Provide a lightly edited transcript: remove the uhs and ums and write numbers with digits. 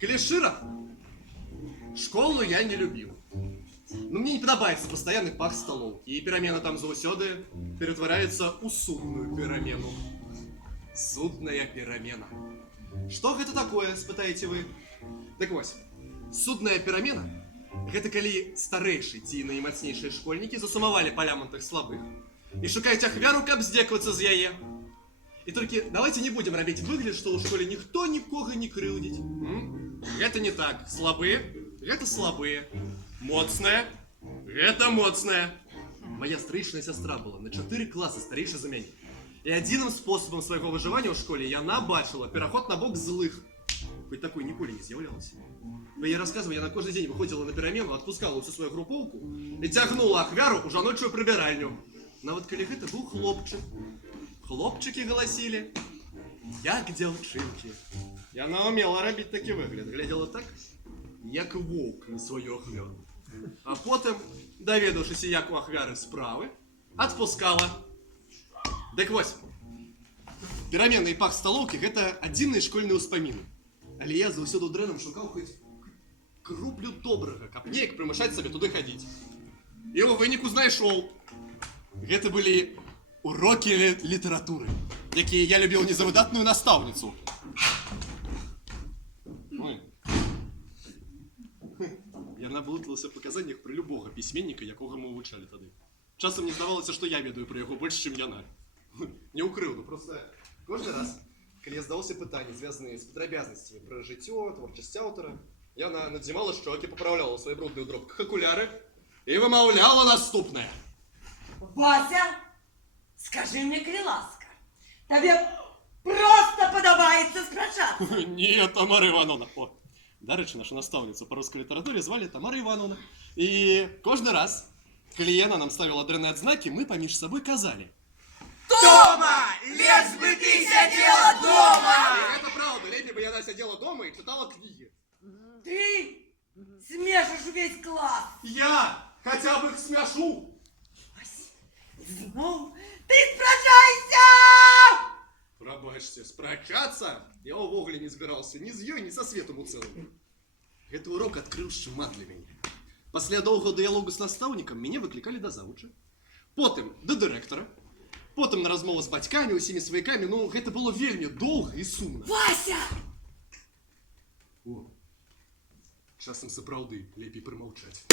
Калі шчыра, школу я не любіў. Но мне не падабаецца пастаянны пах сталоўкі, і перамена там заўсёды ператвараецца ў судную перамену. Судная перамена. Што гэта такое, спытаеце вы? Так вось, судная перамена – гэта калі старэйшыя ці наймацнейшыя школьнікі засумавалі па лямантах слабых і шукаюць ахвяру, каб здзекавацца з яе. І толькі давайте не будем робіць выгляд, што ў школе ніхто нікога не крыўдзіць. Гэта не так. Слабыя – гэта слабыя. Моцная – гэта моцная. Моя старэйшая сястра была на 4 класы старэйшая за мяне. І адзіным спосабам свайго выжывання ў школе яна бачыла пераход на бок злых. Хоць такой ніколі не з'яўлялася. Па яе расказвае, яна кожны дзень выходзіла на перамену, адпускала ўсю сваю групоўку і цягнула ахвяру ў жаночую прыбіральню. Нават калі гэта быў хлопчык. Хлопчыкі галасілі, як дзяўчынкі. Яна умела рабіць такі выгляд, глядзела так, як воўк на сваю ахвяру. А потым, даведаўшыся, як у ахвяры справы, адпускала. Дык вось, перамена і пах сталоўкі – гэта адзіныя школьныя ўспаміны. Але я заўсёды ў дрэнам шукаў хоць круплю добрага, каб неяк прымушаць сабе туды хадзіць. І ў выніку знайшоў. Гэта былі урокі літаратуры, якія я любіў не за выдатную настаўніцу. Яна блыталася ў паказаннях пра любога пісьменніка, якога мы вывучалі тады. Часам мне здавалася, што я ведаю пра яго больш, чым яна. Не ў крыўду, проста кожны раз, калі я здаваўся пытанні, звязаныя з падрабязнасцямі пра жыццё, творчасць аўтара, яна надзімала шчокі, папраўляла свае брудныя ў дробках акуляры і вымаўляла наступнае. Вася, скажи мне, калі ласка, табе проста падабаецца спрачацца? Не, Тамара Івановна. О, дарэчы, нашу настаўніцу па рускай літаратуры звалі Тамара Івановна. І кожны раз, калі яна нам ставіла дрэнныя адзнакі, мы паміж сабой казалі: Тома, лепш бы ты сядзела дома! Гэта праўда, лепей бы яна сядзела дома і чытала кнігі. Ты смешыш увесь клас. Я хаця б іх смяшу. Зноў ты спрачайся! Прабачце, спрачацца? Я ўвогуле не збіраўся ні з ёй, ні са светом у цэлым. Гэты урок адкрыў шмат для мяне. Пасля доўгага дыялогу з настаўнікам мяне выклікалі да завуча. Потым да дырэктара. Потым на размову з бацькамі, усімі сваякамі. Ну, гэта было вельмі доўга і сумна. Вася! О, часам сапраўды лепей прымаўчаць.